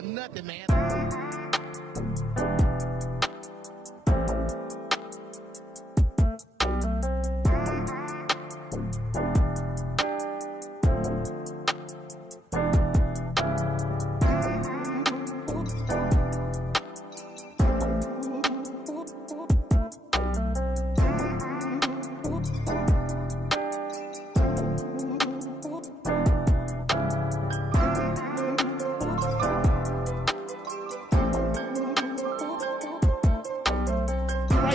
for nothing, man.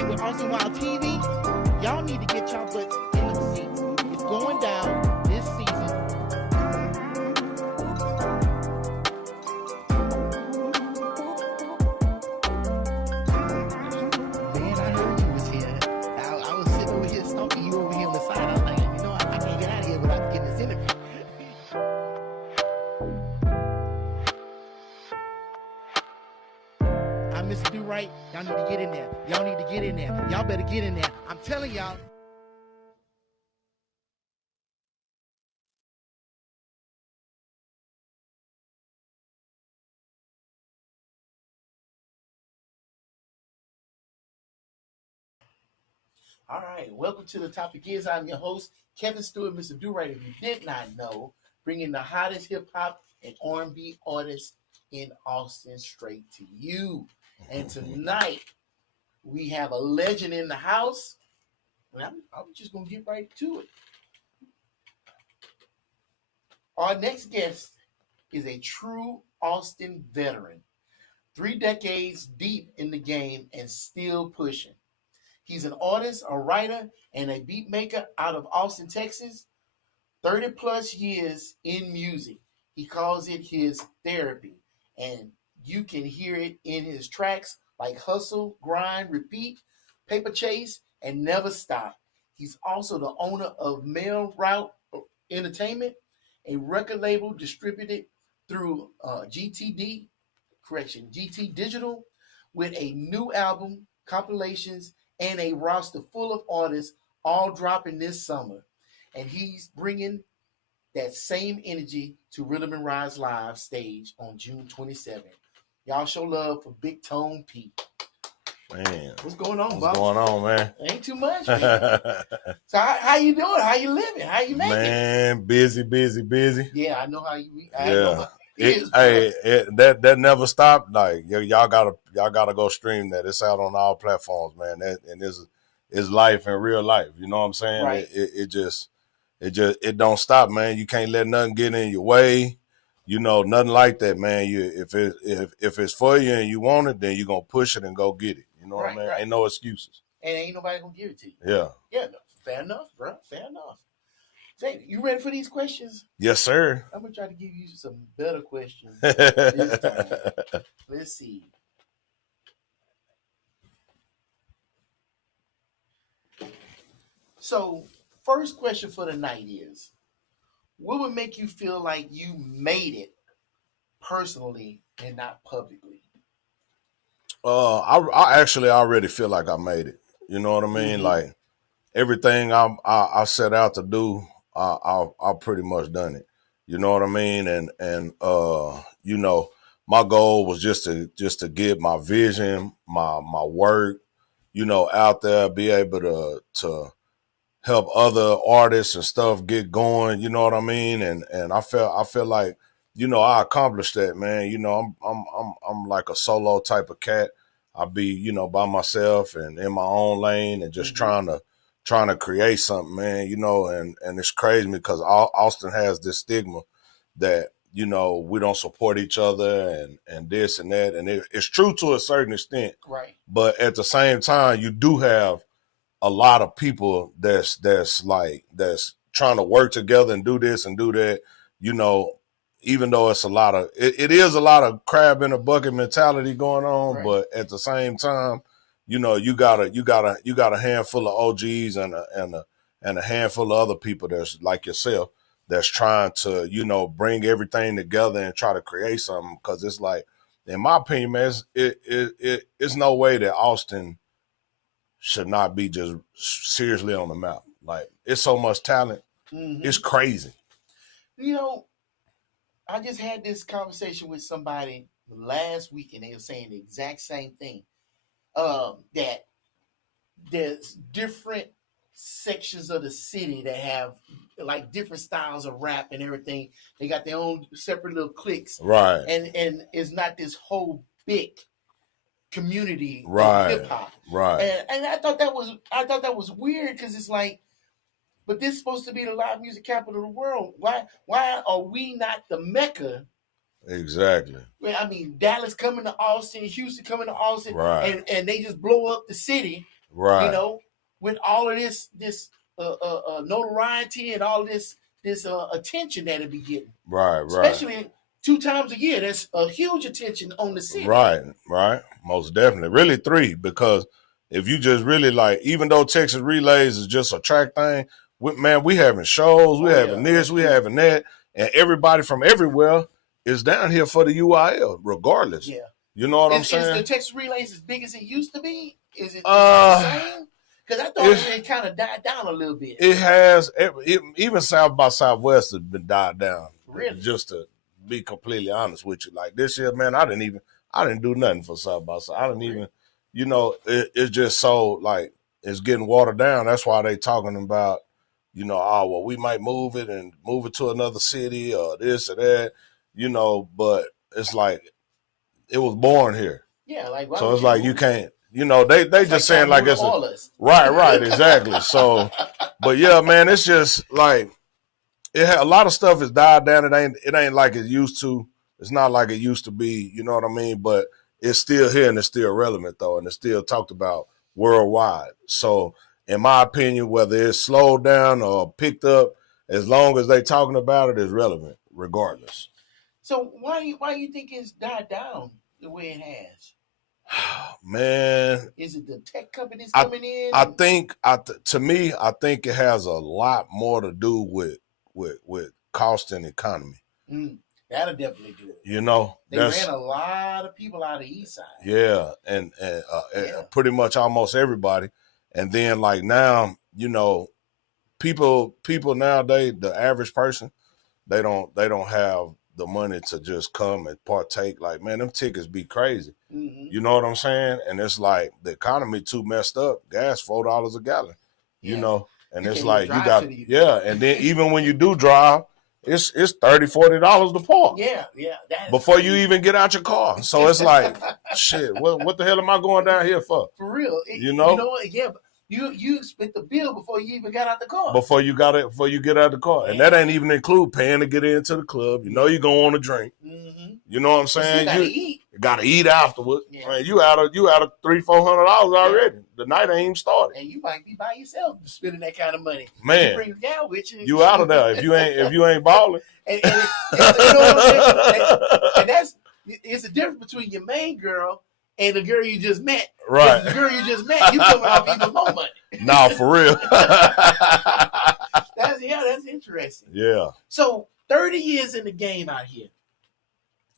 With Austin Wild TV, y'all need to get y'all butts in the seats. It's going down this season. Man, I heard you was here. I was sitting over here stalking you over here on the side. I was like, you know, I can't get out of here without getting this interview. I'm Mr. Durite. Y'all need to get in there. Y'all need to get in there. Y'all better get in there. I'm telling y'all. All right, welcome to The Topic Is. I'm your host, Kevin Stewart, Mr. Durite. If you did not know, bringing the hottest hip-hop and R&B artists in Austin straight to you. And tonight, we have a legend in the house. And I'm just going to get right to it. Our next guest is a true Austin veteran. 3 decades deep in the game and still pushing. He's an artist, a writer, and a beat maker out of Austin, Texas. 30 plus years in music. He calls it his therapy. And you can hear it in his tracks like Hustle, Grind, Repeat, Paper Chase, and Never Stop. He's also the owner of Mail Route Entertainment, a record label distributed through GT Digital, with a new album, compilations, and a roster full of artists all dropping this summer. And he's bringing that same energy to Rhythm and Rise Live stage on June 27th. Y'all show love for Big Tone P. Man, what's going on, What's going on, man? Ain't too much, man. So how you doing? How you living? How you making? Man, busy. Yeah, I know how you. That never stopped. Like y'all gotta go stream that. It's out on all platforms, man. And it's life in real life. You know what I'm saying? Right. It don't stop, man. You can't let nothing get in your way. You know, nothing like that, man. If it's for you and you want it, then you're gonna push it and go get it. You know what I mean? Right. Ain't no excuses. And ain't nobody gonna give it to you. Yeah. Yeah, no, fair enough, bro. Fair enough. Jay, you ready for these questions? Yes, sir. I'm gonna try to give you some better questions this time. Let's see. So, first question for the night is, what would make you feel like you made it personally and not publicly? I actually already feel like I made it. You know what I mean? Mm-hmm. Like everything I set out to do, I pretty much done it. You know what I mean? And you know, my goal was just to get my vision, my work, you know, out there, be able to help other artists and stuff get going. You know what I mean? And I feel like, you know, I accomplished that, man. You know, I'm like a solo type of cat. I be, you know, by myself and in my own lane and just Mm-hmm. trying to create something, man. You know, and it's crazy because Austin has this stigma that, you know, we don't support each other and this and that, and it's true to a certain extent, right? But at the same time, you do have a lot of people that's trying to work together and do this and do that, you know, even though it's it is a lot of crab in a bucket mentality going on, right. But at the same time, you know, you got a handful of OGs and a handful of other people that's like yourself that's trying to, you know, bring everything together and try to create something. Cause it's like, in my opinion, man, it's no way that Austin should not be just seriously on the map. Like, it's so much talent. Mm-hmm. It's crazy. You know, I just had this conversation with somebody last week, and they were saying the exact same thing. That there's different sections of the city that have like different styles of rap and everything. They got their own separate little cliques, Right. And it's not this whole big community of Right. hip hop. Right. And I thought that was weird because it's like, but this is supposed to be the live music capital of the world. Why are we not the Mecca? Exactly. Well, I mean, Dallas coming to Austin, Houston coming to Austin, Right. and they just blow up the city, Right. you know, with all of this notoriety and all this attention that it be getting. Right. Especially 2 times a year. That's a huge attention on the city. Right. Right. Most definitely. Really 3, because if you just really like, even though Texas Relays is just a track thing, we having shows, we having this, we having that, and everybody from everywhere is down here for the UIL, regardless. Yeah. You know what I'm saying? Is the Texas Relays as big as it used to be? Is it the same? Because I thought it kind of died down a little bit. It has. Even South by Southwest has been died down. Really? Just to be completely honest with you, like this year, man, I didn't do nothing for South by South. I didn't even, it's just so like it's getting watered down. That's why they talking about, we might move it to another city or this or that, but it's like it was born here. Yeah, like so it's like you can't. They just saying like it's right, exactly. So, but yeah, man, it's just like a lot of stuff has died down. It ain't like it used to. It's not like it used to be. You know what I mean? But it's still here and it's still relevant though, and it's still talked about worldwide. So, in my opinion, whether it's slowed down or picked up, as long as they talking about it, is relevant regardless. So why you think it's died down the way it has? Man, is it the tech companies coming in? I think it has a lot more to do with cost and economy. That'll definitely do it. They ran a lot of people out of the east side. Yeah, and pretty much almost everybody. And then like now, people nowadays, the average person, they don't have the money to just come and partake. Like, man, them tickets be crazy. Mm-hmm. You know what I'm saying? And it's like the economy too messed up. Gas $4 a gallon. And it's like you got and then even when you do drive, it's $30-$40 to park. Yeah. Before you even get out your car. So it's like, shit, what the hell am I going down here for? For real. You know what? Yeah, but you spent the bill before you even got out the car. Before you get out the car. And that ain't even include paying to get into the club. You're gonna want to drink. Mm-hmm. You know what I'm saying? You gotta eat afterwards. Yeah. Man, you out of $300-$400 already. The night ain't even started. And you might be by yourself spending that kind of money. Man, you bring a gal with you. You out of there if you ain't balling. and you know what I'm saying? And it's a difference between your main girl and the girl you just met. Right. The girl you just met, you coming off even more money. Nah, for real. That's interesting. Yeah. So 30 years in the game out here.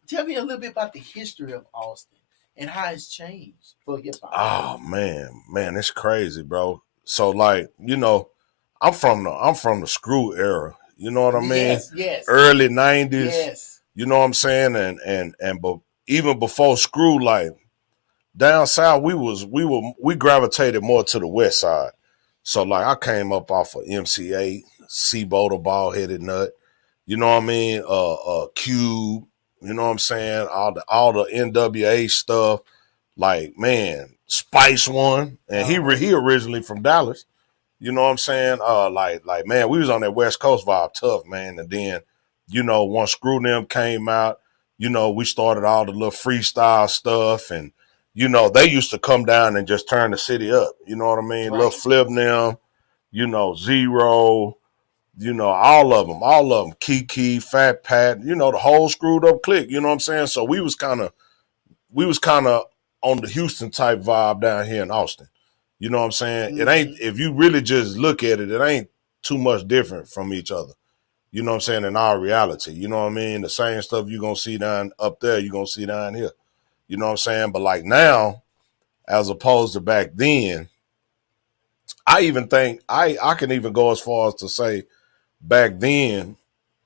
Tell me a little bit about the history of Austin and how it's changed for hip hop. Oh man, it's crazy, bro. So like, I'm from the screw era. You know what I mean? Yes. Early 90s. Yes. You know what I'm saying? And but even before screw, like down south, we gravitated more to the west side. So like I came up off of MC8, C-Bo, the bald headed nut. You know what I mean? Cube. You know what I'm saying? All the NWA stuff. Like, man, Spice One. And he originally from Dallas. You know what I'm saying? Like man, we was on that West Coast vibe tough, man. And then, once Screw Them came out, we started all the little freestyle stuff. And, they used to come down and just turn the city up. You know what I mean? Right. Little Flip Them, Zero, all of them, Kiki, Fat Pat, the whole screwed up clique, you know what I'm saying? So we was kind of on the Houston type vibe down here in Austin. You know what I'm saying? Mm-hmm. It ain't, if you really just look at it, it ain't too much different from each other. You know what I'm saying? In our reality, you know what I mean? The same stuff you're going to see down up there, you're going to see down here. You know what I'm saying? But like now, as opposed to back then, I even think, I can even go as far as to say, back then,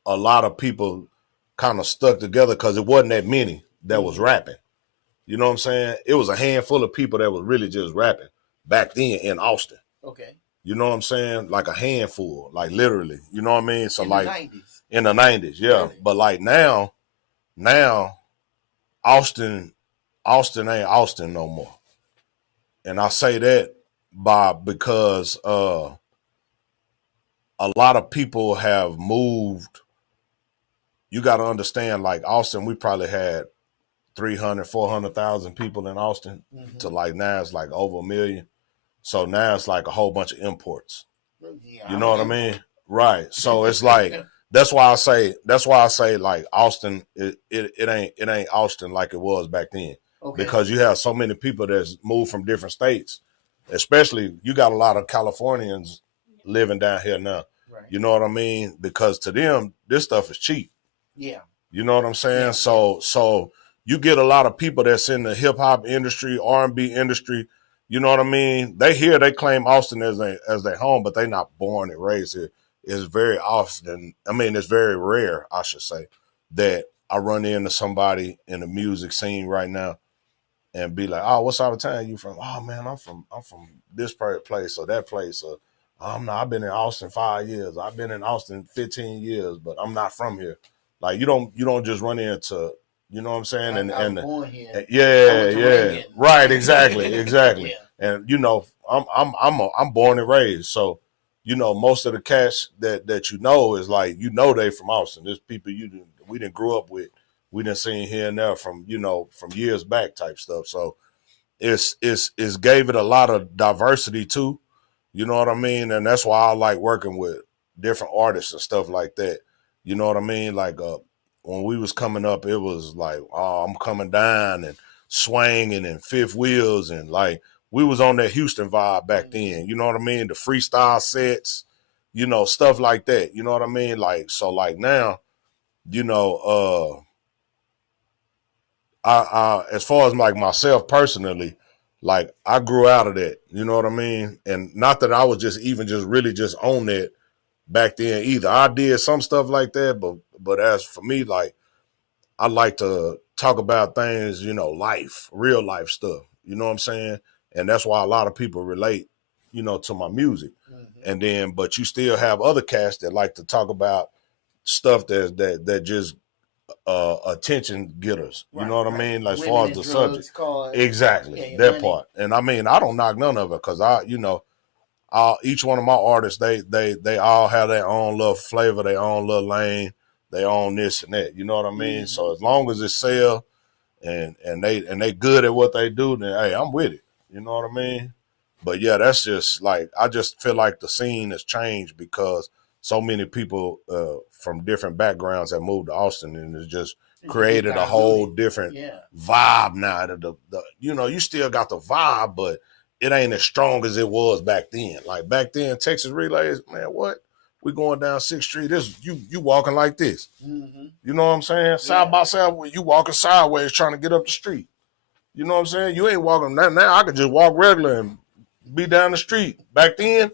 a lot of people kind of stuck together because it wasn't that many. that was rapping. You know what I'm saying? It was a handful of people that was really just rapping back then in Austin. Okay. You know what I'm saying? Like a handful, like literally. You know what I mean? So in like the 90s. in the 90s, yeah. Really? But like now Austin ain't Austin no more. And I say that because a lot of people have moved. You got to understand, like Austin, we probably had 300, 400,000 people in Austin to like now it's like over 1 million. So now it's like a whole bunch of imports. Yeah, You know what I mean? Right. So it's like that's why I say like Austin it ain't Austin like it was back then. Okay. Because you have so many people that's moved from different states. Especially you got a lot of Californians living down here now. Right. You know what I mean? Because to them this stuff is cheap. Yeah. You know what I'm saying? Yeah, so you get a lot of people that's in the hip hop industry, R&B industry. You know what I mean? They claim Austin as their home, but they not born and raised here. It's very often, it's very rare, I should say, that I run into somebody in the music scene right now and be like, "Oh, what side of town you from?" "Oh man, I'm from this place or that place." Or I've been in Austin 5 years. I've been in Austin 15 years, but I'm not from here. Like you don't just run into, you know what I'm saying? I was born here. Yeah. Right, exactly. Yeah. And I'm born and raised. So, most of the cats that you know is like, they from Austin. There's people we didn't grow up with. We didn't see here and there from years back type stuff. So it's gave it a lot of diversity too. You know what I mean? And that's why I like working with different artists and stuff like that. You know what I mean? Like when we was coming up, it was like, "Oh, I'm coming down," and swinging and fifth wheels, and like we was on that Houston vibe back then. You know what I mean? The freestyle sets, stuff like that. You know what I mean? Like so, like now, you know, I as far as like myself personally, like I grew out of that. You know what I mean? And not that I was just really just on that back then either. I did some stuff like that, but as for me, like I like to talk about things, life, real life stuff. You know what I'm saying? And that's why a lot of people relate, to my music. Mm-hmm. And then, but you still have other cats that like to talk about stuff that just attention getters. You know what I mean? Like as far as the subject. Cars, exactly. That money. Part. And I don't knock none of it because each one of my artists, they all have their own little flavor, their own little lane, their own this and that. You know what I mean? Mm-hmm. So as long as it sell and they good at what they do, then hey, I'm with it. You know what I mean? But yeah, that's just like I just feel like the scene has changed because so many people from different backgrounds have moved to Austin, and it's just created a whole different vibe now. You still got the vibe, but it ain't as strong as it was back then. Like back then, Texas Relays, man, what? We going down 6th Street. This you walking like this. Mm-hmm. You know what I'm saying? Side by side, you walking sideways trying to get up the street. You know what I'm saying? You ain't walking now. I can just walk regular and be down the street. Back then,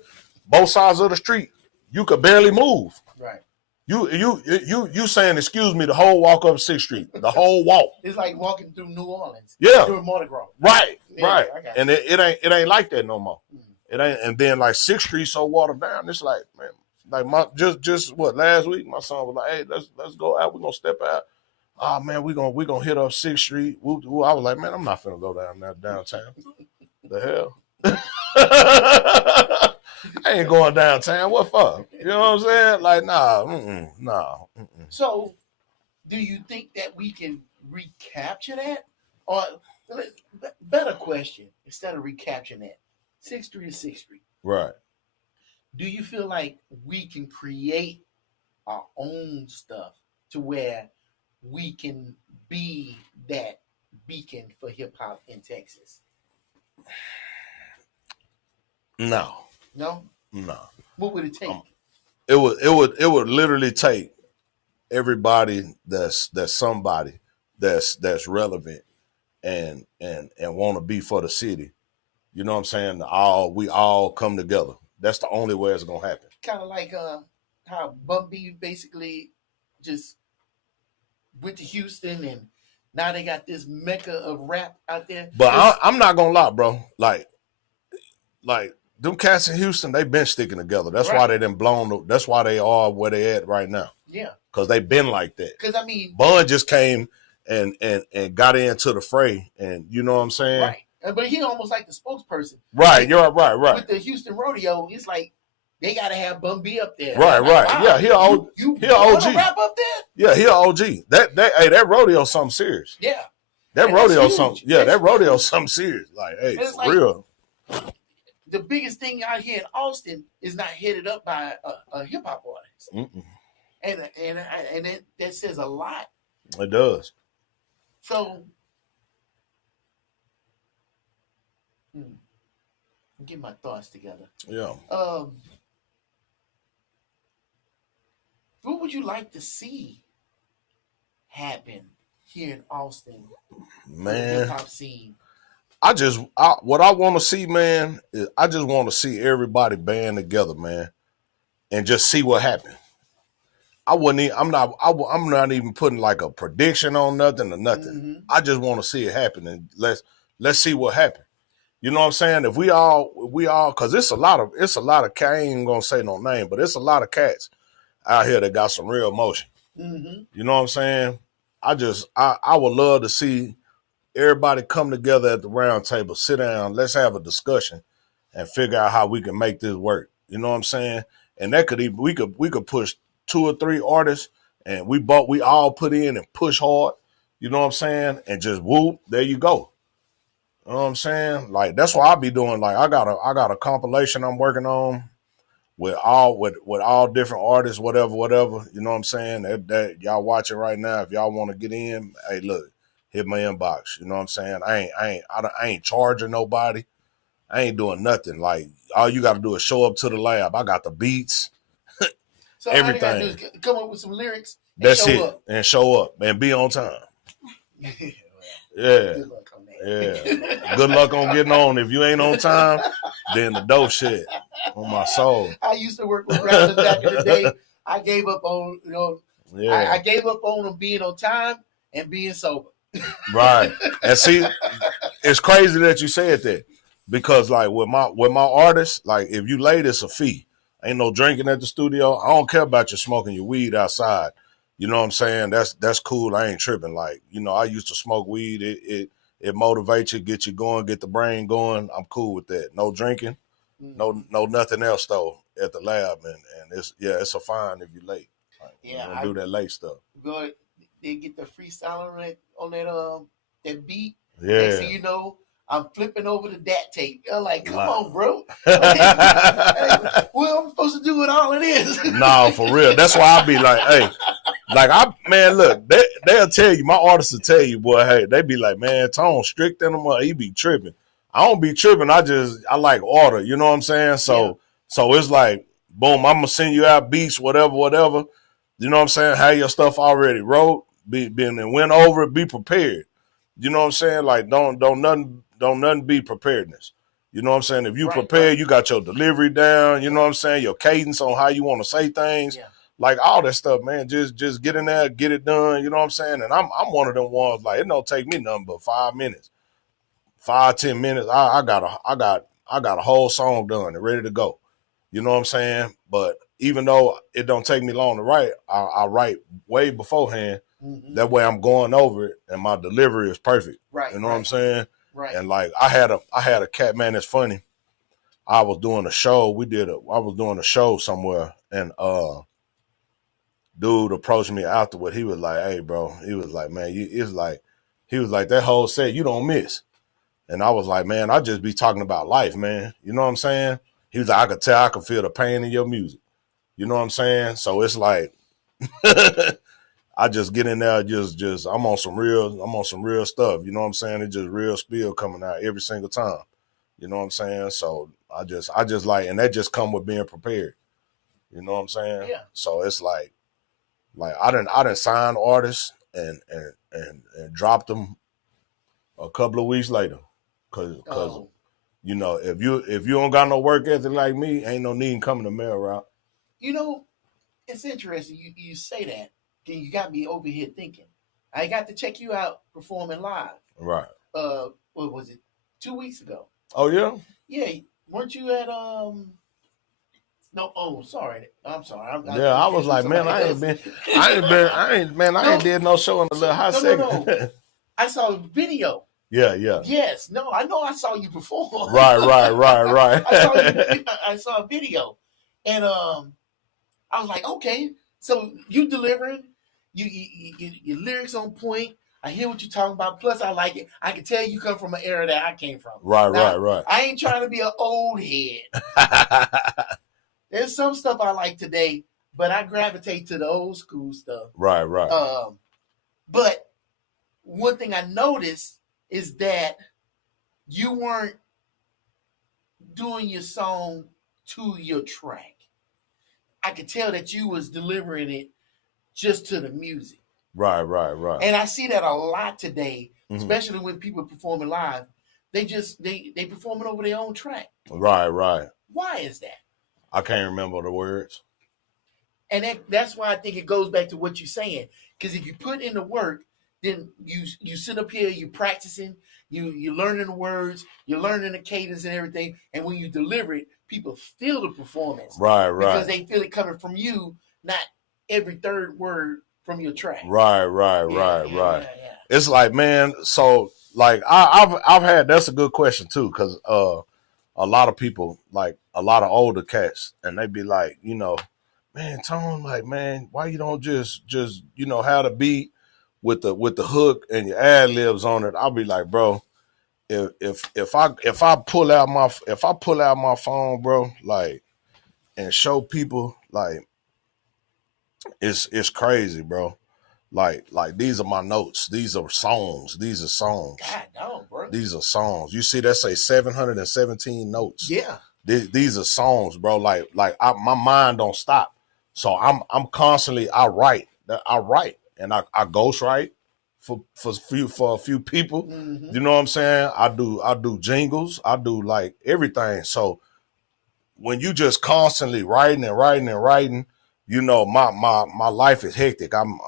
both sides of the street, you could barely move. Right. You saying excuse me the whole walk up 6th Street, the whole walk. It's like walking through New Orleans. Yeah. Doing Mardi Gras. Right. Right. And it ain't like that no more. It ain't. And then like 6th Street so watered down. It's like, man, like my just what last week my son was like, hey, let's go out. We're gonna step out. Oh man, we gonna hit up 6th Street. I was like, man, I'm not finna go down there downtown. The hell. I ain't going downtown. What for? You know what I'm saying? Like, nah. So, do you think that we can recapture that? Or, better question, instead of recapturing that, 6th Street is 6th Street. Right. Do you feel like we can create our own stuff to where we can be that beacon for hip hop in Texas? No. No? No. What would it take? It would literally take everybody that's somebody that's relevant and want to be for the city. You know what I'm saying? We all come together. That's the only way it's gonna happen. Kind of like how Bumby basically just went to Houston and Now they got this mecca of rap out there. But I'm not gonna lie, bro. Like them cats in Houston, they been sticking together. That's why they done blown. That's why they are where they at right now. Yeah, because they been like that. Because I mean, Bun just came and got into the fray, and you know what I'm saying. Right, but he almost like the spokesperson. Right, like, you're right. With the Houston rodeo, it's like they gotta have Bun B up there. Right, like, right. Wow, Yeah, he an OG. Rap up there? Yeah, he an OG. That rodeo something serious. Yeah. That rodeo something. Yeah, that rodeo something serious. Like, hey, for like, real. The biggest thing out here in Austin is not headed up by a hip hop artist. Mm-mm. And that says a lot. It does. So, get my thoughts together. Yeah. What would you like to see happen here in Austin, man? The hip hop scene. What I want to see, man, is I just want to see everybody band together, man, and just see what happens. I'm not even putting like a prediction on nothing or nothing. Mm-hmm. I just want to see it happen, and let's see what happens. You know what I'm saying? If we all, because it's a lot of I ain't even gonna say no name, but it's a lot of cats out here that got some real emotion. Mm-hmm. You know what I'm saying? I would love to see everybody come together at the round table, sit down, let's have a discussion, and figure out how we can make this work. You know what I'm saying? And that could even we could push 2 or 3 artists, and we all put in and push hard. You know what I'm saying? And just whoop, there you go. You know what I'm saying? Like that's what I be doing. Like I got a compilation I'm working on with all different artists, whatever. You know what I'm saying? That y'all watching right now. If y'all want to get in, hey, look, hit my inbox. You know what I'm saying? I ain't charging nobody. I ain't doing nothing. Like all you got to do is show up to the lab. I got the beats, so everything. All you got to do is come up with some lyrics. And that's show it. Up. And show up and be on time. Yeah. Good luck on that. Yeah. Good luck on getting on. If you ain't on time, then the dope shit on my soul. I used to work with rappers back in the day. I gave up on, I gave up on them being on time and being sober. Right. And see, it's crazy that you said that because like with my artists, like if you late, it's a fee. Ain't no drinking at the studio. I don't care about you smoking your weed outside. You know what I'm saying? That's cool. I ain't tripping. Like, I used to smoke weed. It motivates you, get you going, get the brain going. I'm cool with that. No drinking, no nothing else though at the lab, and it's a fine if you're late. Like, I do that late stuff. Go, they get the freestyle on that beat. Yeah. Next thing you know, I'm flipping over the DAT tape. I'm like, come on, bro. Like, what I'm supposed to do with all of this? No, for real. That's why I be like, hey. Like look, they'll tell you, my artists will tell you, boy, hey, they be like, man, Tone strict in them, he be tripping. I don't be tripping. I like order, you know what I'm saying? So it's like, boom, I'm gonna send you out beats, whatever. You know what I'm saying? Have your stuff already wrote, been and went over it, be prepared. You know what I'm saying? Like don't nothing be preparedness. You know what I'm saying? If you prepare, you got your delivery down, you know what I'm saying? Your cadence on how you want to say things. Yeah. Like all that stuff, man. Just get in there, get it done. You know what I'm saying? And I'm one of them ones. Like it don't take me nothing but 5 minutes, 5-10 minutes. I got a whole song done and ready to go. You know what I'm saying? But even though it don't take me long to write, I write way beforehand. Mm-hmm. That way I'm going over it and my delivery is perfect. Right. You know what I'm saying? Right. And like I had a cat, man. It's funny. I was doing a show. I was doing a show somewhere, and dude approached me afterward. He was like, hey, bro. He was like, man, he was like, that whole set, you don't miss. And I was like, man, I just be talking about life, man. You know what I'm saying? He was like, I could feel the pain in your music. You know what I'm saying? So it's like, I just get in there, just I'm on some real stuff. You know what I'm saying? It's just real spill coming out every single time. You know what I'm saying? So I just like, and that just come with being prepared. You know what I'm saying? Yeah. So it's like I didn't sign artists and dropped them a couple of weeks later, cause if you don't got no work ethic like me, ain't no need in coming to mail route. It's interesting you say that. You got me over here thinking. I got to check you out performing live. Right. What was it? 2 weeks ago. Oh yeah. Yeah, weren't you at No, oh, sorry. I'm sorry. I Yeah, I was confused with like, man, somebody I ain't else. been, I ain't been, I ain't, man, I ain't No, did no show in a little hot no, second. no. I saw a video. Yeah, yeah. Yes, no, I know I saw you perform. Right, right, right, right. I saw you. I saw a video, and I was like, okay, so you delivering, your lyrics on point. I hear what you're talking about. Plus, I like it. I can tell you come from an era that I came from. Right, Now, right, I ain't trying to be an old head. right. There's some stuff I like today, but I gravitate to the old school stuff. Right, right. But one thing I noticed is that you weren't doing your song to your track. I could tell that you was delivering it just to the music. Right, right, right. And I see that a lot today, Mhm. especially when people performing live. They performing over their own track. Right, right. Why is that? I can't remember the words. And that's why I think it goes back to what you're saying. Because if you put in the work, then you sit up here, you practicing, you're learning the words, you're learning the cadence and everything. And when you deliver it, people feel the performance. Right, right. Because they feel it coming from you, not every third word from your track. Right, right, right, Yeah, right. yeah. It's like, man, so like I've had, that's a good question too, because a lot of people, like a lot of older cats, and they be like, you know, man, Tone, like, man, why you don't just you know, have the beat with the hook and your ad libs on it? I'll be like, bro, if I pull out my phone, bro, like, and show people, like, it's crazy, bro. Like these are my notes. These are songs. These are songs. God, no, bro. These are songs. You see that say 717 notes. Yeah. These are songs, bro. Like my mind don't stop. So I'm constantly, I write, and I ghostwrite for a few people. Mm-hmm. You know what I'm saying? I do jingles. I do like everything. So when you just constantly writing and writing and writing, you know, my life is hectic. I'm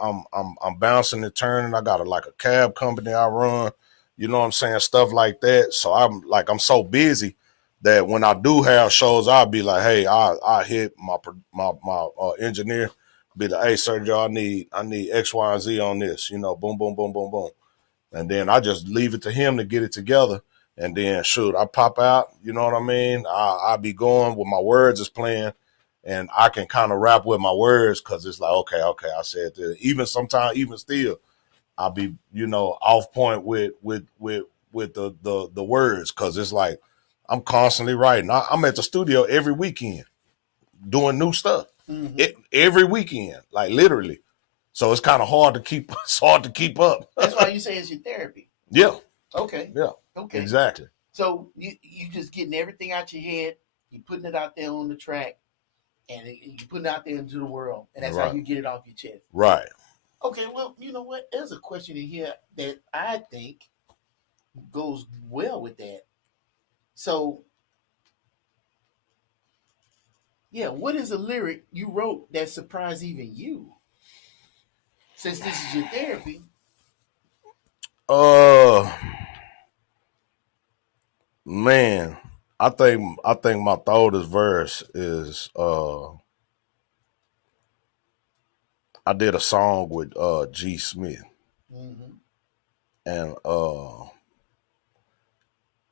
bouncing and turning. I got like a cab company I run. You know what I'm saying? Stuff like that. So I'm so busy that when I do have shows, I'll be like, hey, I hit my engineer, be like, hey, Sergio, I need X, Y, and Z on this. You know, boom, boom, boom, boom, boom, and then I just leave it to him to get it together. And then shoot, I pop out, you know what I mean? I be going with my words is playing, and I can kind of rap with my words because it's like, okay, I said this. Even sometimes, even still, I'll be, you know, off point with the words, because it's like I'm constantly writing. I'm at the studio every weekend doing new stuff. Mm-hmm. Every weekend, like literally. So it's kind of hard to keep. It's hard to keep up. That's why you say it's your therapy. Yeah. Okay. Yeah. Okay. Exactly. So you just getting everything out your head, you putting it out there on the track, and you putting it out there into the world, and that's how you get it off your chest. Right. Okay. Well, you know what? There's a question in here that I think goes well with that. So, yeah, what is a lyric you wrote that surprised even you? Since this is your therapy. Man, I think my oldest verse is I did a song with G Smith, Mm-hmm. and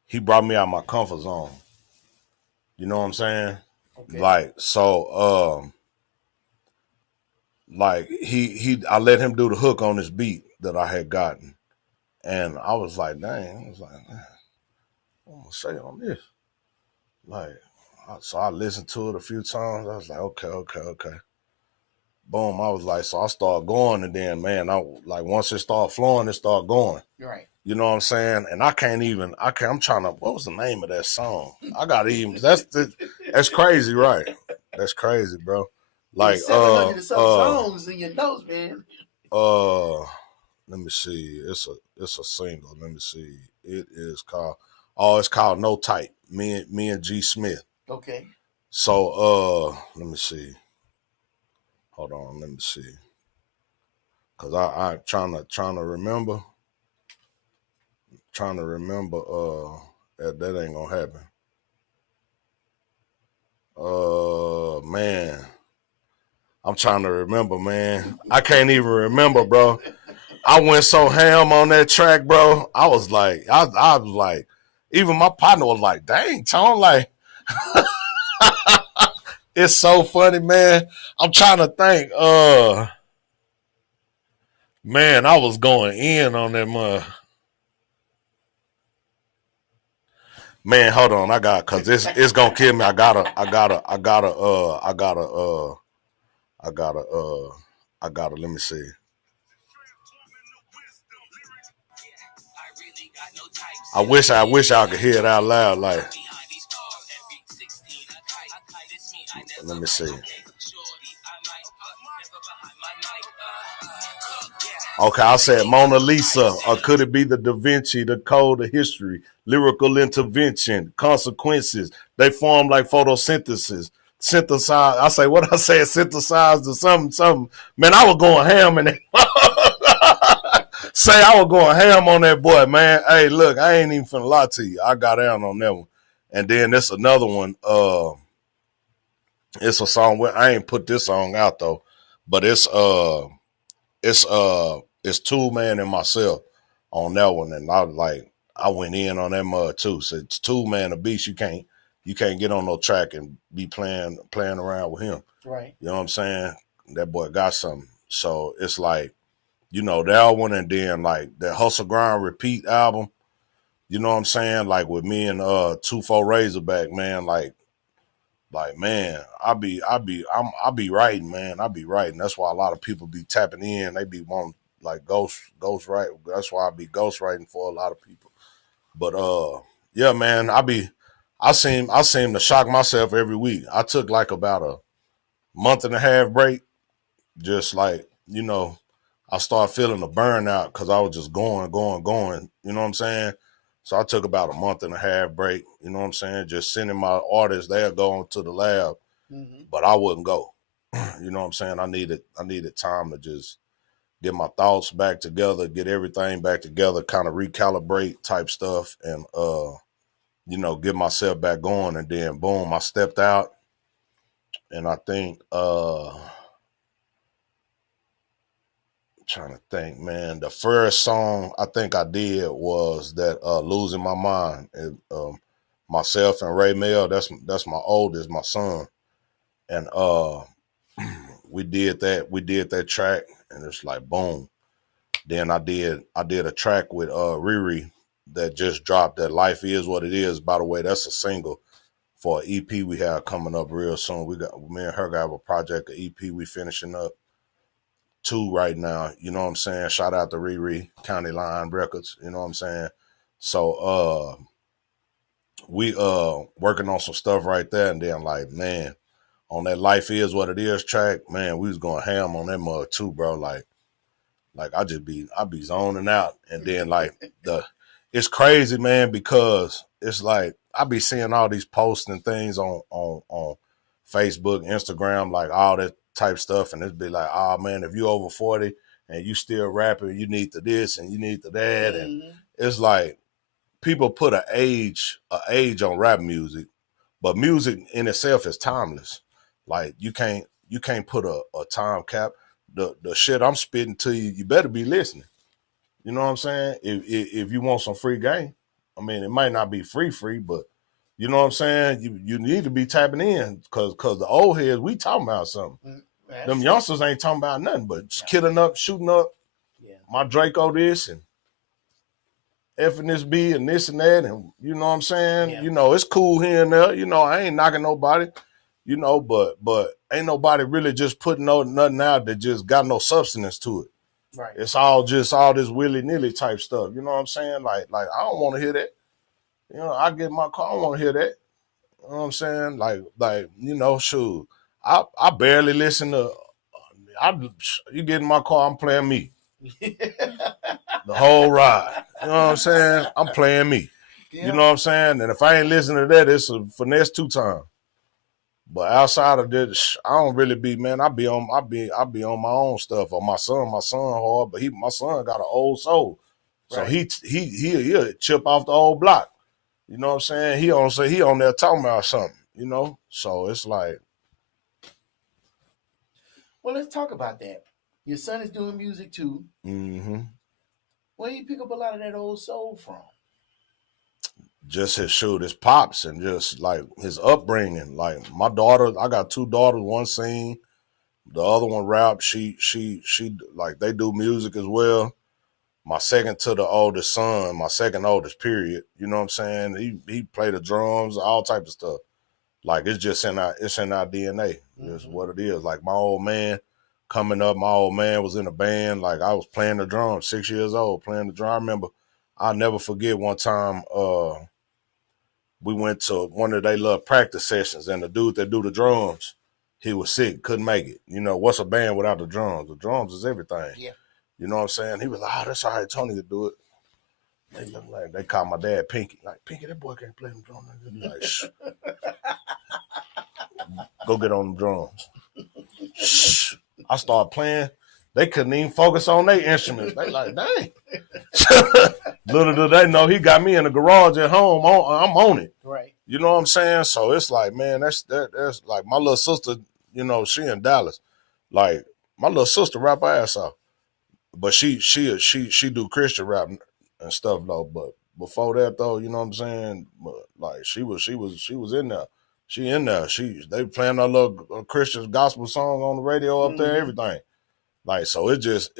he brought me out of my comfort zone. You know what I'm saying? Okay. Like, so like I let him do the hook on this beat that I had gotten, and I was like, dang, I was like, man, what am I gonna say on this? Like, so I listened to it a few times. I was like, okay. Boom. I was like, so I started going, and then, man, I like, once it started flowing, it started going. Right. You know what I'm saying? And I'm trying to, what was the name of that song? I got even, that's crazy, right? That's crazy, bro. Like, 700 and some songs in your notes, man. Let me see. It's a single. Let me see. It's called No Type. Me and G Smith. Okay. So let me see. Hold on, let me see. Cause I trying to remember. Trying to remember that ain't gonna happen. Man. I'm trying to remember, man. I can't even remember, bro. I went so ham on that track, bro. I was like, I was like, even my partner was like, dang, Tone, like, it's so funny, man. I'm trying to think. Man, I was going in on that mother. Man, hold on, cause it's gonna kill me. I gotta. Let me see. I wish I could hear it out loud. Like, let me see. Okay, I said Mona Lisa, or could it be the Da Vinci, the code of history, lyrical intervention, consequences? They form like photosynthesis. Synthesize. I say what I said, synthesized or something. Man, I was going ham in it. Say I was going ham on that boy, man. Hey, look, I ain't even finna lie to you. I got down on that one. And then there's another one. It's a song where I ain't put this song out though, but it's Two Man and myself on that one, and I went in on that mud too. So it's Two Man a beast. You can't get on no track and be playing around with him. Right. You know what I'm saying? That boy got something. So it's like, you know, that one, and then like that Hustle Grind Repeat album. You know what I'm saying? Like with me and 2-4 Razorback, man, like man, I be writing, man. I be writing. That's why a lot of people be tapping in. They be wanting like ghost write. That's why I be ghost writing for a lot of people. But yeah, man, I seem to shock myself every week. I took like about a month and a half break, just like, you know, I started feeling the burnout because I was just going. You know what I'm saying? So I took about a month and a half break. You know what I'm saying? Just sending my artists, they'll go to the lab, but I wouldn't go. You know what I'm saying? I needed time to just get my thoughts back together, get everything back together, kind of recalibrate type stuff, and you know, get myself back going. And then boom, I stepped out, and I think trying to think, man. The first song I think I did was that "Losing My Mind." And, myself and Ray Mel, that's my oldest, my son, and we did that track, and it's like boom. Then I did a track with Riri that just dropped. That "Life Is What It Is." By the way, that's a single for an EP we have coming up real soon. We got me and her got a project, an EP we finishing up. Two right now, you know what I'm saying? Shout out to Riri, County Line Records, you know what I'm saying? So we working on some stuff right there, and then like, man, on that "Life Is What It Is" track, man, we was going ham on that mug too, bro. Like I be zoning out, and then like it's crazy, man, because it's like I be seeing all these posts and things on Facebook, Instagram, like all that type stuff, and it'd be like, oh man, if you over 40 and you still rapping, you need to this and you need to that, and it's like people put a age on rap music, but music in itself is timeless. Like you can't put a time cap. The shit I'm spitting to you, you better be listening. You know what I'm saying? If you want some free game, I mean, it might not be free, but you know what I'm saying? You need to be tapping in because the old heads, we talking about something. Them youngsters ain't talking about nothing but just killing up, shooting up. Yeah. My Draco this and effing this B and this and that, and you know what I'm saying? Yeah. You know, it's cool here and there. You know, I ain't knocking nobody. You know, but ain't nobody really just putting nothing out that just got no substance to it. Right. It's all this willy-nilly type stuff. You know what I'm saying? Like I don't want to hear that. You know, I get in my car, I don't want to hear that. You know what I'm saying? Like you know, shoot. I barely listen to you get in my car, I'm playing me. The whole ride. You know what I'm saying? I'm playing me. Yeah. You know what I'm saying? And if I ain't listening to that, it's a finesse 2 times. But outside of this, I don't really be, man. I be on my own stuff. Or my son hard, but my son got an old soul, so Right. he'll chip off the old block. You know what I'm saying? He on there talking about something. You know, so it's like, Well, let's talk about that. Your son is doing music too. mm-hmm. Where do you pick up a lot of that old soul from? Just his pops, and just like his upbringing. Like my daughter, I got two daughters. One sing, the other one rap. She like they do music as well. My second to the oldest son, my second oldest period. You know what I'm saying? He played the drums, all type of stuff. Like it's in our DNA. It's Mm-hmm. what it is. Like my old man coming up, my old man was in a band. Like I was playing the drums, 6 years old, playing the drum. I remember I'll never forget one time we went to one of their little practice sessions, and the dude that do the drums, he was sick, couldn't make it. You know, what's a band without the drums? The drums is everything. Yeah. You know what I'm saying? He was like, oh, that's all right, Tony could do it. They look like they call my dad Pinky. Like, Pinky, that boy can't play them drums. Like, shh, go get on the drums. Shh. I started playing. They couldn't even focus on their instruments. They like, dang. Little do they know he got me in the garage at home. I'm on it. Right. You know what I'm saying? So it's like, man, that's like my little sister, you know, she in Dallas. Like my little sister rap her ass off. But she do Christian rap and stuff though. But before that though, you know what I'm saying? But like she was in there. She in there. They playing a little Christian gospel song on the radio up there, everything. Like so it's just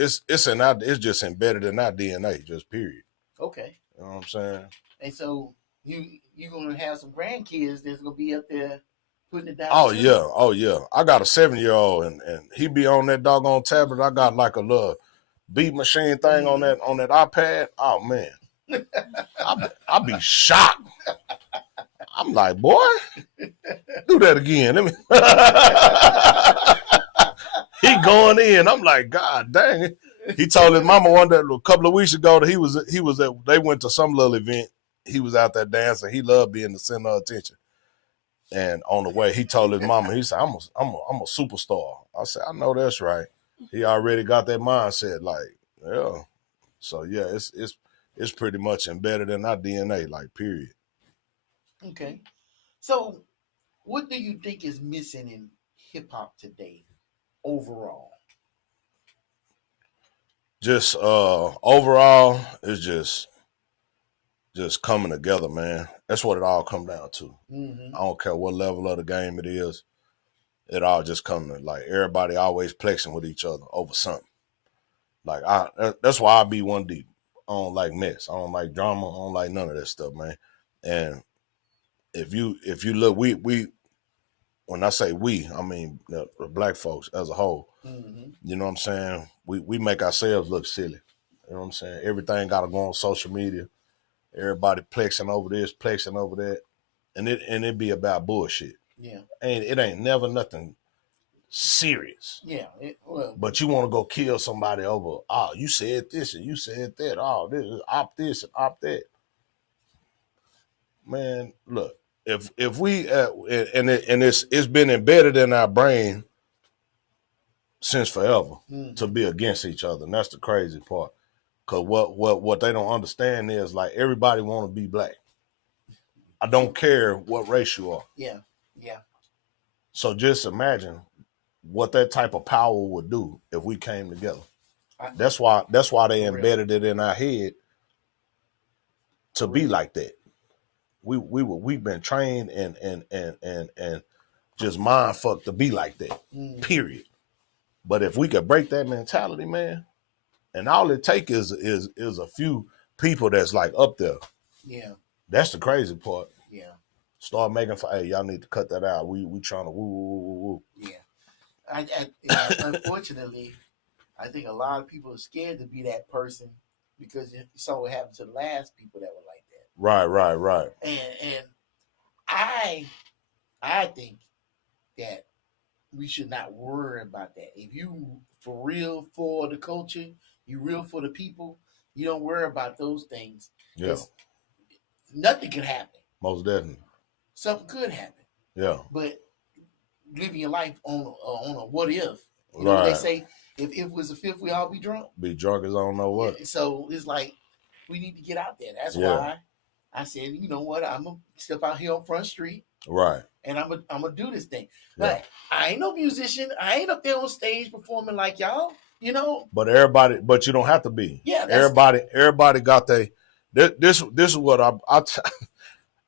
embedded in our DNA, just period. Okay. You know what I'm saying? And so you gonna have some grandkids that's gonna be up there putting it down Oh too. yeah, oh yeah. I got a 7-year-old and he be on that doggone tablet. I got like a little beat machine thing on that iPad. Oh man. I be shocked. I'm like, boy, do that again. Let me he going in. I'm like, God dang it. He told his mama one day a couple of weeks ago that they went to some little event. He was out there dancing. He loved being the center of attention. And on the way, he told his mama, he said, I'm a superstar. I said, I know that's right. He already got that mindset, like, yeah. So yeah, it's pretty much embedded in our DNA, like period. Okay. So what do you think is missing in hip hop today overall? Just overall, it's just coming together, man. That's what it all come down to. Mm-hmm. I don't care what level of the game it is. It all just come to like everybody always plexing with each other over something. Like that's why I be one deep. I don't like mess. I don't like drama. I don't like none of that stuff, man. And if you look, we when I say we, I mean the black folks as a whole. Mm-hmm. You know what I'm saying? We make ourselves look silly. You know what I'm saying? Everything got to go on social media. Everybody plexing over this, plexing over that, and it be about bullshit. Yeah. It ain't never nothing serious. Yeah. But you want to go kill somebody over, oh, you said this and you said that. Oh, this and opt that. Man, look, if we it's been embedded in our brain since forever to be against each other, and that's the crazy part. Cause what they don't understand is like everybody want to be black. I don't care what race you are. Yeah. Yeah. So just imagine what that type of power would do if we came together. That's why they embedded it in our head to be like that. We've been trained and just mind fucked to be like that. Period. But if we could break that mentality, man, and all it take is a few people that's like up there. Yeah. That's the crazy part. Yeah. Start making hey, y'all need to cut that out. We trying to woo. Yeah. Unfortunately, I think a lot of people are scared to be that person because you saw what happened to the last people that were like that. Right. And I think that we should not worry about that. If you for real for the culture, you real for the people, you don't worry about those things. Yeah. Nothing could happen. Most definitely. Something could happen. Yeah. But living your life on a what if. You know, they Right. say if it was a fifth, we all be drunk. Be drunk as I don't know what. Yeah, so it's like we need to get out there. That's Yeah. why I said, you know what, I'm gonna step out here on Front Street Right. and I'm gonna do this thing. Yeah. But I ain't no musician. I ain't up there on stage performing like y'all. You know. But you don't have to be. Yeah. Everybody got this is what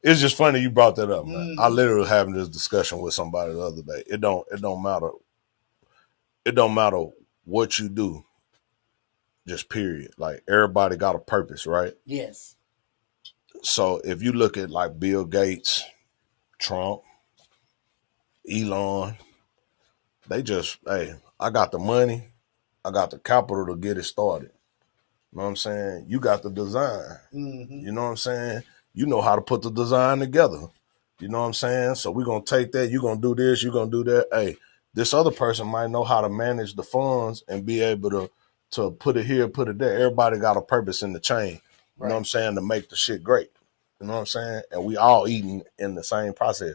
it's just funny you brought that up, man. I literally having this discussion with somebody the other day. It don't matter. It don't matter what you do. Just period. Like everybody got a purpose, right? Yes. So if you look at like Bill Gates, Trump, Elon, they just, hey, I got the money, I got the capital to get it started. You know what I'm saying? You got the design. You know what I'm saying? You know how to put the design together. You know what I'm saying? So we're going to take that. You're going to do this. You're going to do that. Hey, this other person might know how to manage the funds and be able to put it here, put it there. Everybody got a purpose in the chain. You know what I'm saying? To make the shit great. You know what I'm saying? And we all eating in the same process.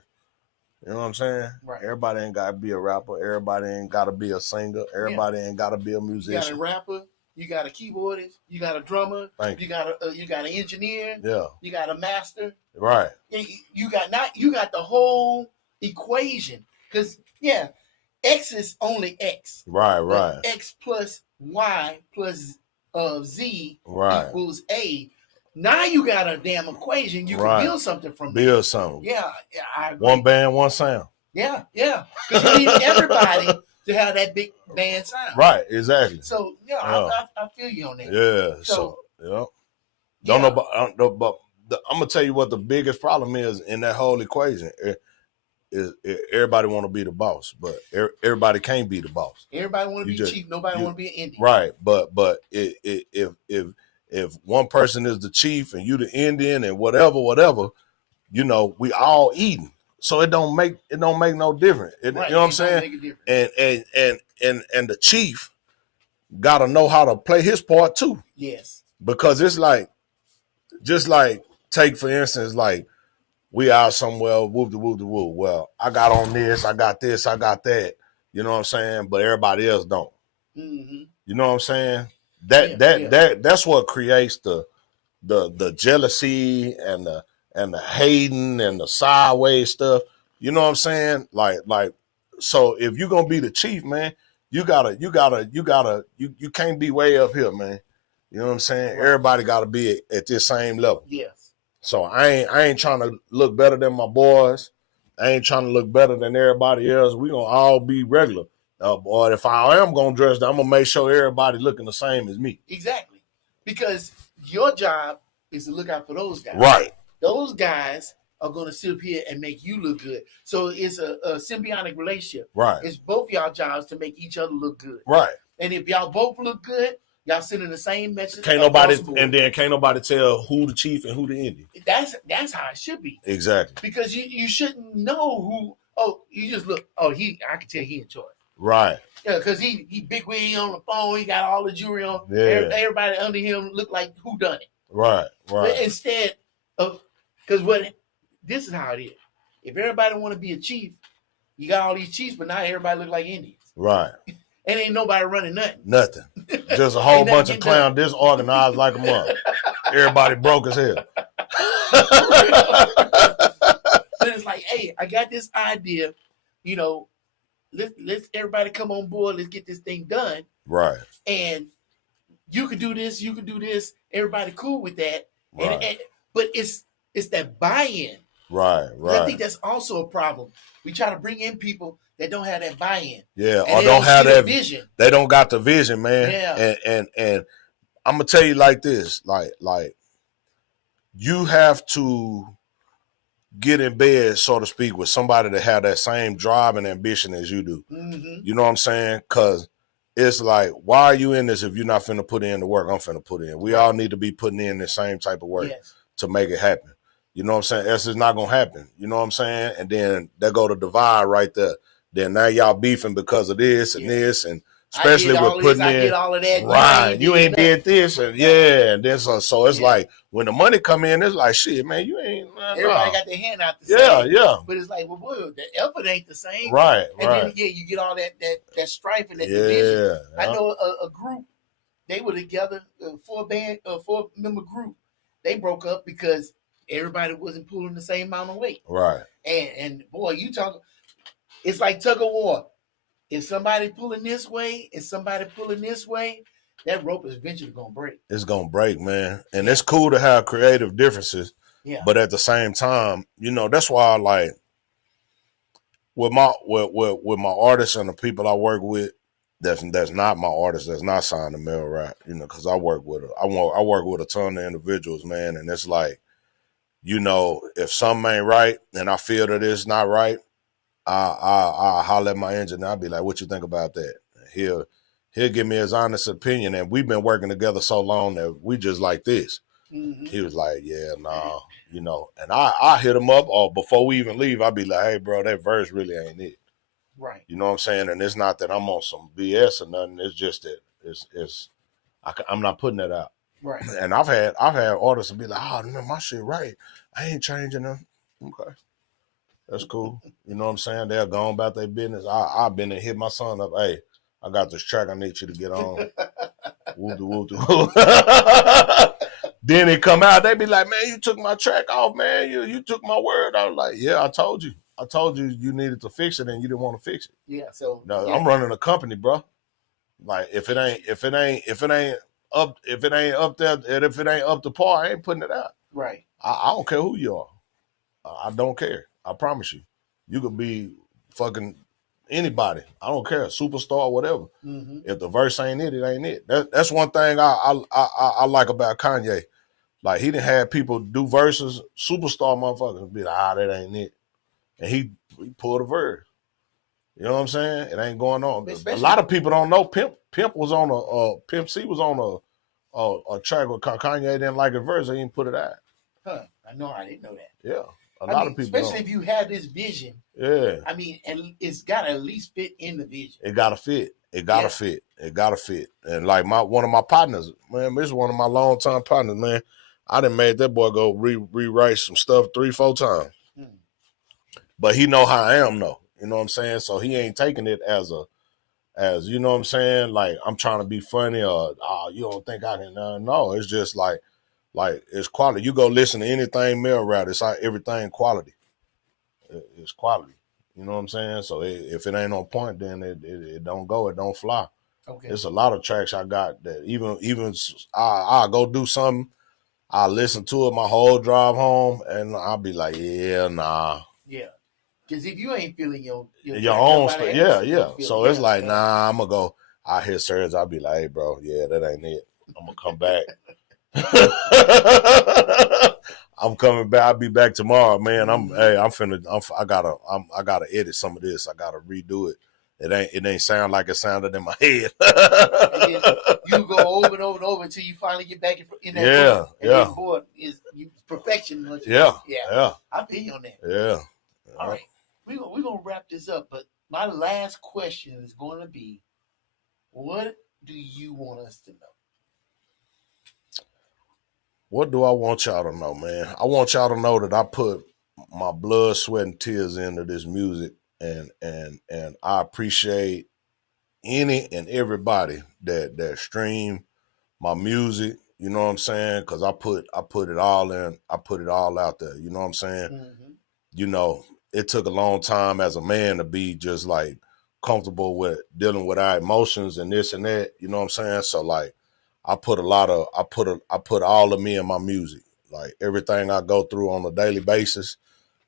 You know what I'm saying? Right. Everybody ain't got to be a rapper. Everybody ain't got to be a singer. Everybody ain't got to be a musician. You got a rapper. You got a keyboardist. You got a drummer. You got an engineer. Yeah. You got a master. Right. You got the whole equation. Because X is only X. Right. X plus Y plus Z equals A. Now you got a damn equation. You can build something from that. Build something. Yeah, I agree. One band, one sound. Yeah. Because you need everybody to have that big band sound. Right, exactly. So, I feel you on that. Yeah, so Don't know but I'm going to tell you what the biggest problem is in that whole equation. Is everybody want to be the boss, but everybody can't be the boss. Everybody want to be chief. Nobody want to be an Indian. Right, but if one person is the chief and you the Indian and whatever, you know, we all eating. So it don't make no difference. You know what I'm saying? And the chief got to know how to play his part too. Yes. Because it's like, just like, take for instance, like we out somewhere, whoop the whoop. Well, I got on this, I got this, I got that. You know what I'm saying? But everybody else don't. You know what I'm saying? That's what creates the jealousy and the hating and the sideways stuff. You know what I'm saying? Like so if you're gonna be the chief, man, you can't be way up here, man. You know what I'm saying? Right. Everybody gotta be at this same level. Yes. So I ain't trying to look better than my boys. I ain't trying to look better than everybody else. We gonna all be regular. But if I am gonna dress, I'm gonna make sure everybody looking the same as me. Exactly. Because your job is to look out for those guys. Right. Those guys are going to sit up here and make you look good. So it's a symbiotic relationship. Right. It's both y'all jobs to make each other look good. Right. And if y'all both look good, y'all sending the same message. Can't nobody tell who the chief and who the Indian. That's how it should be. Exactly. Because you shouldn't know who. Oh, you just look. Oh, I can tell he in charge. Right. Yeah, because he big wig on the phone. He got all the jewelry on. Yeah. Everybody under him look like who done it. Right. But instead of, because this is how it is. If everybody want to be a chief, you got all these chiefs, but now everybody look like Indians. Right. And ain't nobody running nothing. Nothing. Just a whole bunch of clowns disorganized like a mother. Everybody broke as hell. But it's like, hey, I got this idea, you know, let's everybody come on board, let's get this thing done. Right. And you can do this, everybody cool with that. Right. But it's that buy-in. Right. I think that's also a problem. We try to bring in people that don't have that buy-in. Yeah, or don't have that vision. They don't got the vision, man. Yeah. And I'm gonna tell you like this, like you have to get in bed, so to speak, with somebody that have that same drive and ambition as you do. Mm-hmm. You know what I'm saying? Because it's like, why are you in this if you're not finna put in the work I'm finna put in? We all need to be putting in the same type of work to make it happen. You know what I'm saying? Else it's not gonna happen. You know what I'm saying? And then there go the divide right there. Then now y'all beefing because of this and this, and especially with putting I in get all of that. right. You ain't nothing. did this, and yeah, and then so it's like when the money come in, it's like shit, man. You ain't everybody got their hand out the same. Yeah. But it's like, well, boy, the effort ain't the same. Right. And then again, you get all that strife and that division. I know a group. They were together, four member group. They broke up because everybody wasn't pulling the same amount of weight. Right. And boy, you talk. It's like tug of war. If somebody pulling this way and somebody pulling this way, that rope is eventually gonna break. It's gonna break, man. And it's cool to have creative differences. Yeah. But at the same time, that's why I like with my artists and the people I work with. That's not my artist. That's not signed to Mel Rap. Because I work with a ton of individuals, man. And it's like, if something ain't right and I feel that it's not right, I holler at my engineer. I'll be like, what you think about that? He'll give me his honest opinion. And we've been working together so long that we just like this. Mm-hmm. He was like, yeah, nah, and I hit him up, or before we even leave, I'll be like, hey, bro, that verse really ain't it. Right. You know what I'm saying? And it's not that I'm on some BS or nothing. It's just that I'm not putting that out. Right. And I've had artists be like, oh, no, my shit right. I ain't changing them. Okay. That's cool. You know what I'm saying? They're going about their business. I've been and hit my son up. Hey, I got this track I need you to get on. Woo-doo. Then they come out, they be like, man, you took my track off, man. You took my word. I was like, yeah, I told you you needed to fix it and you didn't want to fix it. Yeah, so I'm running a company, bro. Like if it ain't up there, and if it ain't up to par, I ain't putting it out. Right. I don't care who you are. I don't care. I promise you. You could be fucking anybody. I don't care, superstar, whatever. Mm-hmm. If the verse ain't it, it ain't it. That's one thing I like about Kanye. Like he didn't have people do verses, superstar motherfuckers be like, that ain't it. And he pulled a verse. You know what I'm saying? It ain't going on. A lot of people don't know Pimp was on Pimp C was on a track with Kanye didn't like a verse, he didn't put it out. Huh. I didn't know that. Yeah. A lot of people especially if you have this vision. Yeah. I mean, and it's gotta at least fit in the vision. It gotta fit. It gotta fit. And like one of my partners, man, this is one of my longtime partners, man. I done made that boy go rewrite some stuff 3-4 times. But he know how I am though. You know what I'm saying? So he ain't taking it as you know what I'm saying? Like I'm trying to be funny or you don't think I can no, it's just like it's quality. You go listen to anything Mel Rap, it's like everything quality. It's quality. You know what I'm saying? So if it ain't on point, then it don't go, it don't fly. Okay. There's a lot of tracks I got that even I go do something, I listen to it my whole drive home, and I'll be like, yeah, nah. Yeah. Because if you ain't feeling your own stuff, yeah. So it's like, nah, I'm gonna go. I hear Serge, I'll be like, hey, bro, yeah, that ain't it. I'm gonna come back. I'm coming back. I'll be back tomorrow, man. I gotta edit some of this. I gotta redo it. It ain't sound like it sounded in my head. You go over and over and over until you finally get back in that board. And then board is perfection. Yeah. I feel you on that. Yeah. All right. We're gonna wrap this up, but my last question is going to be, what do you want us to know? What do I want y'all to know, man? I want y'all to know that I put my blood, sweat, and tears into this music, and I appreciate any and everybody that stream my music. You know what I'm saying? Because I put it all in. I put it all out there. You know what I'm saying? Mm-hmm. It took a long time as a man to be just like comfortable with dealing with our emotions and this and that. You know what I'm saying? So like, I put all of me in my music, like everything I go through on a daily basis.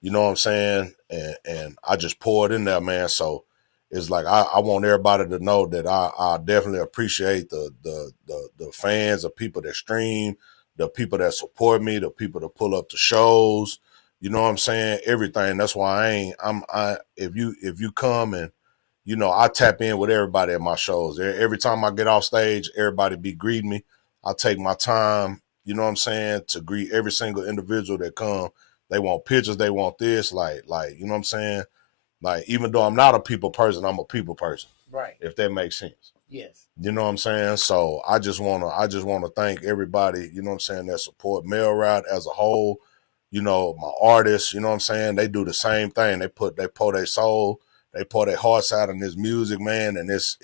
You know what I'm saying? And I just pour it in there, man. So it's like I want everybody to know that I definitely appreciate the fans, the people that stream, the people that support me, the people that pull up to shows. You know what I'm saying? Everything. That's why if you come and I tap in with everybody at my shows. Every time I get off stage, everybody be greeting me. I take my time, you know what I'm saying, to greet every single individual that come. They want pictures, they want this, like, you know what I'm saying? Like, even though I'm not a people person, I'm a people person. Right. If that makes sense. Yes. You know what I'm saying? So I just wanna thank everybody, you know what I'm saying, that support Mail Route as a whole. You know, my artists, you know what I'm saying? They do the same thing. They pour their soul, they pour their hearts out in this music, man, and this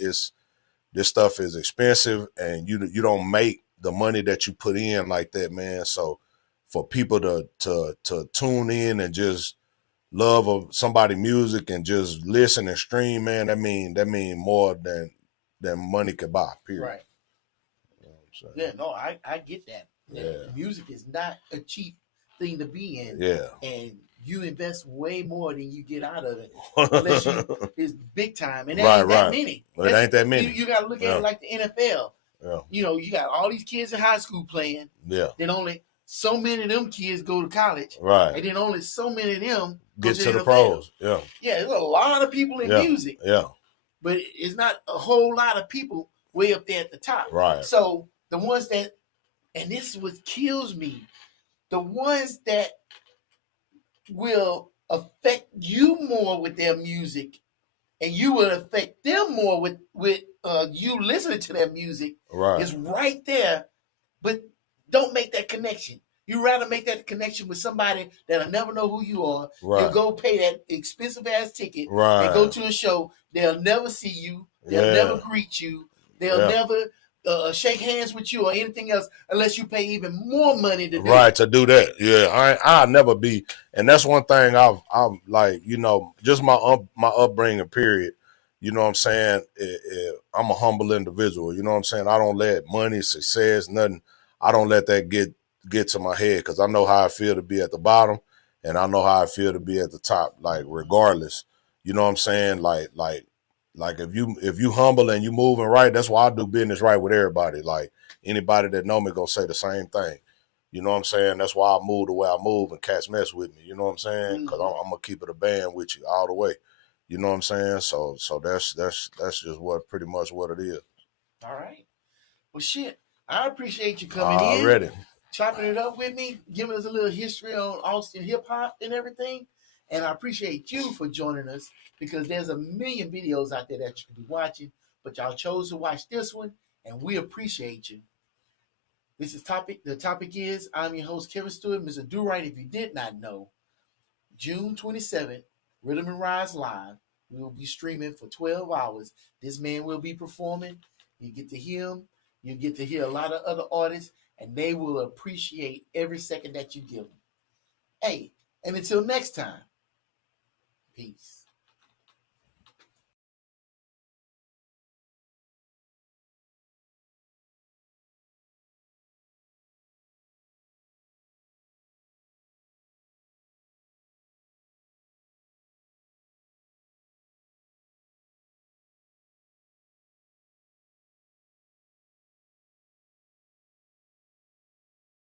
stuff is expensive, and you don't make the money that you put in like that, man. So for people to tune in and just love of somebody music and just listen and stream, man, that mean more than money could buy, period. Right. You know what I'm saying? Yeah, no, I get that. Yeah. Music is not a cheap thing to be in. Yeah. And you invest way more than you get out of it. Unless it's big time. And Right, ain't that many. It ain't that many. You gotta look at it like the NFL. Yeah. You know, you got all these kids in high school playing. Yeah. Then only so many of them kids go to college. Right. And then only so many of them get to the pros. Yeah. Yeah, there's a lot of people in music. Yeah. But it's not a whole lot of people way up there at the top. Right. So the ones that, and this is what kills me, the ones that will affect you more with their music, and you will affect them more with you listening to their music, is right there. But don't make that connection. You rather make that connection with somebody that'll never know who you are. Right. You'll go pay that expensive ass ticket and go to a show. They'll never see you. They'll never greet you. They'll never shake hands with you or anything else unless you pay even more money to do to do that. Yeah, I'll never be. And that's one thing I'm like, you know, just my upbringing, period. You know what I'm saying? I'm a humble individual. You know what I'm saying? I don't let money, success, nothing. I don't let that get to my head, because I know how I feel to be at the bottom, and I know how I feel to be at the top. Like, regardless, you know what I'm saying? Like if you humble and you moving right, that's why I do business right with everybody. Like, anybody that know me gonna say the same thing. You know what I'm saying? That's why I move the way I move, and cats mess with me. You know what I'm saying? Because I'm gonna keep it a band with you all the way. You know what I'm saying? So that's just pretty much what it is. All right. Well, shit. I appreciate you coming in. Already. Chopping it up with me, giving us a little history on Austin hip hop and everything. And I appreciate you for joining us, because there's a million videos out there that you can be watching, but y'all chose to watch this one, and we appreciate you. This is the topic is, I'm your host, Kevin Stewart, Mr. Durite. If you did not know, June 27th, Rhythm and Rise Live. We will be streaming for 12 hours. This man will be performing. You get to hear him. You get to hear a lot of other artists, and they will appreciate every second that you give them. Hey, and until next time, peace.